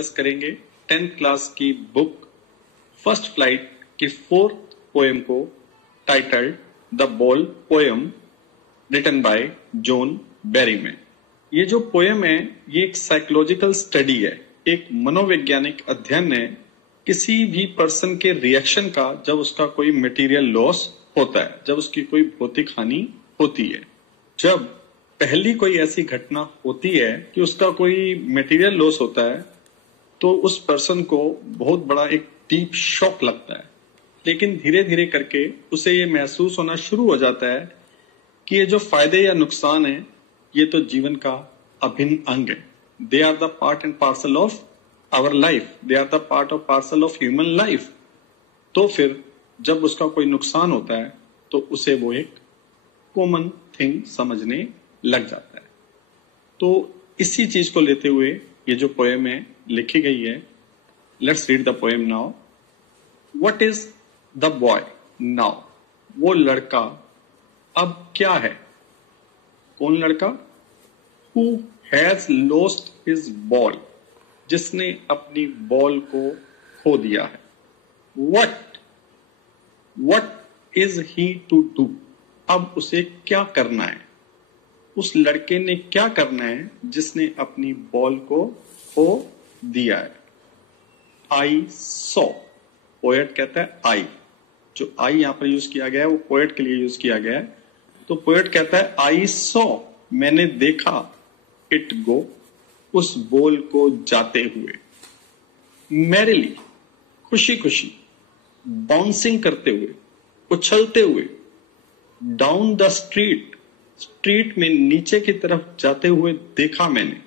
Discuss करेंगे 10th class की book first flight की 4th पोएम को titled the ball poem written by John Berryman. ये जो पोएम है ये एक साइकोलॉजिकल स्टडी है, एक मनोवैज्ञानिक अध्ययन है किसी भी पर्सन के रिएक्शन का जब उसका कोई मटेरियल लॉस होता है, जब उसकी कोई भौतिक हानि होती है। जब पहली कोई ऐसी घटना होती है कि उसका कोई मटेरियल लॉस होता है तो उस पर्सन को बहुत बड़ा एक डीप शॉक लगता है, लेकिन धीरे धीरे करके उसे ये महसूस होना शुरू हो जाता है कि ये जो फायदे या नुकसान है ये तो जीवन का अभिन्न अंग है। They are the part and parcel of our life, they are the part of parcel of human life. तो फिर जब उसका कोई नुकसान होता है तो उसे वो एक कॉमन थिंग समझने लग जाता है। तो इसी चीज को लेते हुए ये जो पोएम है लिखी गई है। Let's read the poem now. What is the boy now? वो लड़का अब क्या है? कौन लड़का? Who has lost his ball, जिसने अपनी बॉल को खो दिया है। What is he to do? अब उसे क्या करना है? उस लड़के ने क्या करना है जिसने अपनी बॉल को खो दिया है? आई सॉ, पोएट कहता है आई, जो आई यहां पर यूज किया गया है वो पोएट के लिए यूज किया गया है। तो पोएट कहता है आई सॉ, मैंने देखा, इट गो, उस बॉल को जाते हुए, मैरिली, खुशी खुशी, बाउंसिंग करते हुए, उछलते हुए, डाउन द स्ट्रीट, स्ट्रीट में नीचे की तरफ जाते हुए देखा मैंने।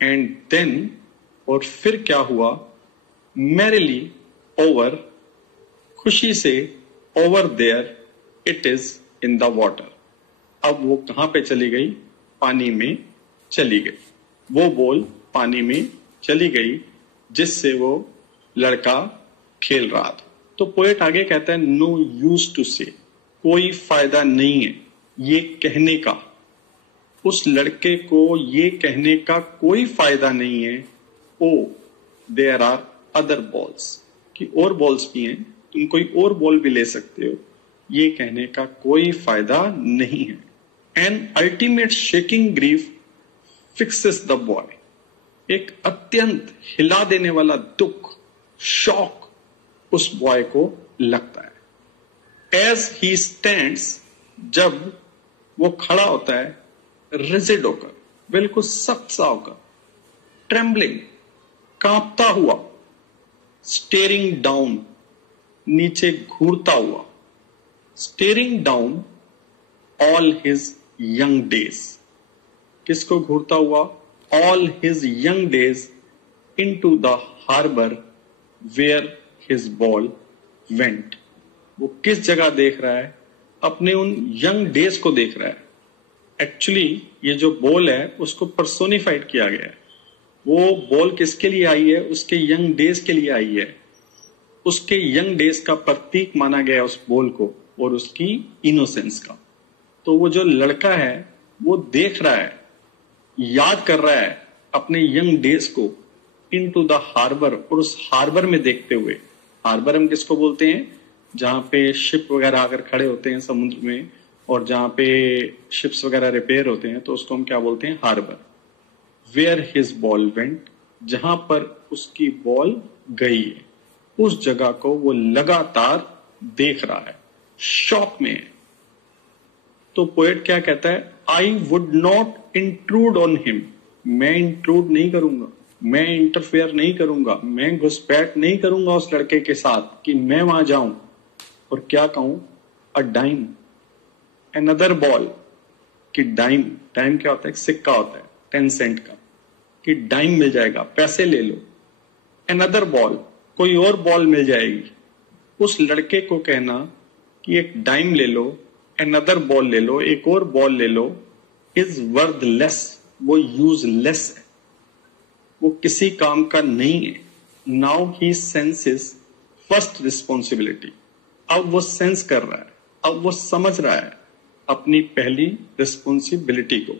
एंड देन, और फिर क्या हुआ? मैरिली, ओवर, खुशी से, over there, it is in the water. अब वो कहां पे चली गई? पानी में चली गई। वो बॉल पानी में चली गई जिससे वो लड़का खेल रहा था। तो पोएट आगे कहता है नो यूज टू से, कोई फायदा नहीं है ये कहने का, उस लड़के को ये कहने का कोई फायदा नहीं है। Oh there are other balls, कि और बॉल्स भी हैं, तुम कोई और बॉल भी ले सकते हो, ये कहने का कोई फायदा नहीं है। An ultimate shaking grief fixes the boy, एक अत्यंत हिला देने वाला दुख, शॉक उस बॉय को लगता है। एज ही स्टैंड्स, जब वो खड़ा होता है, रिजिड होकर, बिल्कुल सख्त सा होकर, ट्रेम्बलिंग, कांपता हुआ, स्टेरिंग डाउन, नीचे घूरता हुआ, staring down all his young days, किसको घूरता हुआ? All his young days into the harbour where his ball went. वो किस जगह देख रहा है? अपने उन यंग डेज को देख रहा है। एक्चुअली ये जो बॉल है उसको पर्सोनिफाइड किया गया है। वो बॉल किसके लिए आई है? उसके यंग डेज के लिए आई है। उसके यंग डेज का प्रतीक माना गया उस बॉल को और उसकी इनोसेंस का। तो वो जो लड़का है वो देख रहा है, याद कर रहा है अपने यंग डेज को इनटू द हार्बर, और उस हार्बर में देखते हुए, हार्बर हम किसको बोलते हैं? जहां पे शिप वगैरह आकर खड़े होते हैं समुद्र में, और जहां पे शिप्स वगैरह रिपेयर होते हैं तो उसको हम क्या बोलते हैं? Harbour. Where his ball went, जहां पर उसकी बॉल गई है, उस जगह को वो लगातार देख रहा है, शॉक में है। तो पोएट क्या कहता है? I would not intrude on him, मैं इंट्रूड नहीं करूंगा, मैं इंटरफेयर नहीं करूंगा, मैं घुसपैठ नहीं करूंगा उस लड़के के साथ कि मैं वहां जाऊं और क्या कहूं? अ डाइम, अनदर बॉल, कि डाइम, डाइम क्या होता है? सिक्का होता है 10 सेंट का, कि डाइम मिल जाएगा, पैसे ले लो। अनदर बॉल, कोई और बॉल मिल जाएगी। उस लड़के को कहना कि एक डाइम ले लो, अनदर बॉल ले लो, एक और बॉल ले लो, इज वर्थलेस, वो यूजलेस है, वो किसी काम का नहीं है। Now he senses first responsibility, अब वो सेंस कर रहा है, अब वो समझ रहा है अपनी पहली रिस्पॉन्सिबिलिटी को,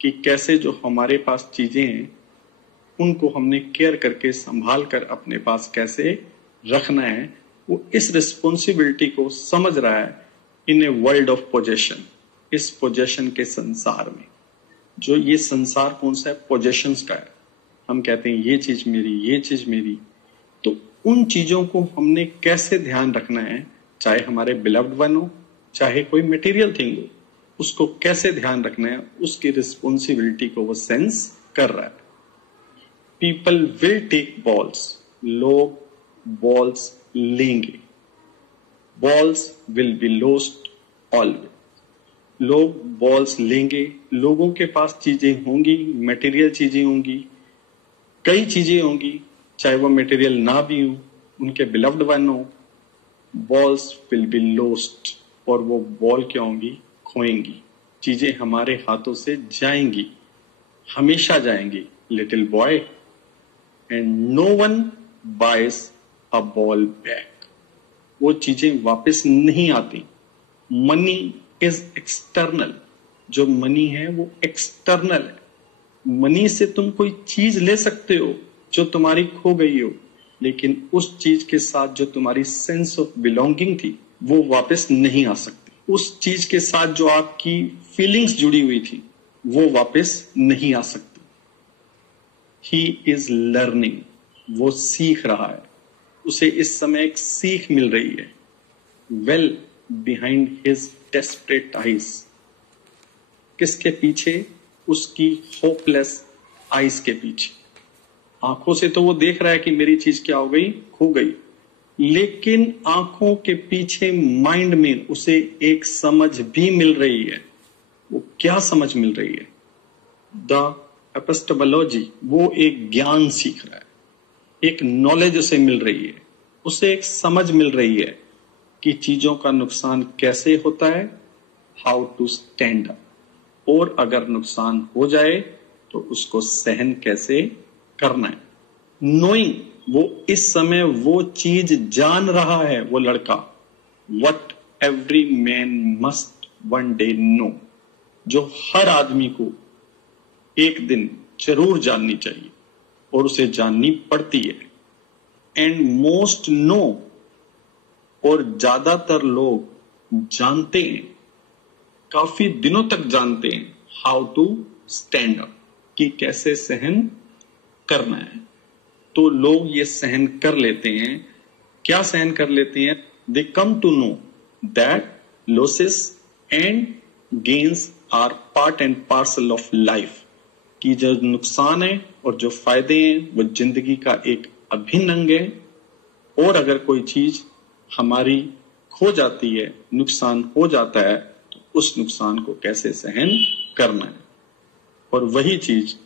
कि कैसे जो हमारे पास चीजें हैं उनको हमने केयर करके संभाल कर अपने पास कैसे रखना है, वो इस रिस्पॉन्सिबिलिटी को समझ रहा है इन ए वर्ल्ड ऑफ पोजेशन, इस पोजेशन के संसार में। जो ये संसार कौन सा है? पोजेशंस का है। हम कहते हैं ये चीज मेरी, ये चीज मेरी। तो उन चीजों को हमने कैसे ध्यान रखना है, चाहे हमारे बिलव्ड वन हो, चाहे कोई मटेरियल थिंग हो, उसको कैसे ध्यान रखना है, उसकी रिस्पॉन्सिबिलिटी को वो सेंस कर रहा है। पीपल विल टेक बॉल्स, लोग बॉल्स लेंगे। Balls will be lost always, लोग बॉल्स लेंगे। लोगों के पास चीजें होंगी, मटेरियल चीजें होंगी, कई चीजें होंगी, चाहे वो मटेरियल ना भी हो, उनके बिलव्ड वन हो। बॉल्स विल बी लॉस्ट, और वो बॉल क्या होंगी? खोएंगी। चीजें हमारे हाथों से जाएंगी, हमेशा जाएंगी। Little boy, and no one buys a ball back, वो चीजें वापस नहीं आती। मनी इज एक्सटर्नल, जो मनी है वो एक्सटर्नल है। मनी से तुम कोई चीज ले सकते हो जो तुम्हारी खो गई हो, लेकिन उस चीज के साथ जो तुम्हारी सेंस ऑफ बिलोंगिंग थी वो वापस नहीं आ सकती। उस चीज के साथ जो आपकी फीलिंग्स जुड़ी हुई थी वो वापस नहीं आ सकती। ही इज लर्निंग, वो सीख रहा है, उसे इस समय एक सीख मिल रही है। Well behind his desperate eyes, किसके पीछे? उसकी होपलेस आइज के पीछे। आंखों से तो वो देख रहा है कि मेरी चीज क्या हो गई? खो गई। लेकिन आंखों के पीछे माइंड में उसे एक समझ भी मिल रही है। वो क्या समझ मिल रही है? द एपिस्टेमोलॉजी, वो एक ज्ञान सीख रहा है, एक नॉलेज उसे मिल रही है, उसे एक समझ मिल रही है कि चीजों का नुकसान कैसे होता है, हाउ टू स्टैंड अप, और अगर नुकसान हो जाए तो उसको सहन कैसे करना है। नोइंग, वो इस समय वो चीज जान रहा है, वो लड़का, what every man must one day know, जो हर आदमी को एक दिन जरूर जाननी चाहिए और उसे जाननी पड़ती है। एंड मोस्ट नो, और ज्यादातर लोग जानते हैं, काफी दिनों तक जानते हैं, हाउ टू स्टैंड अप, कि कैसे सहन करना है। तो लोग ये सहन कर लेते हैं। क्या सहन कर लेते हैं? They come to know that losses and gains are part and parcel of life, कि जो नुकसान है और जो फायदे हैं वो जिंदगी का एक अभिन्न अंग है। और अगर कोई चीज हमारी खो जाती है, नुकसान हो जाता है, तो उस नुकसान को कैसे सहन करना है। और वही चीज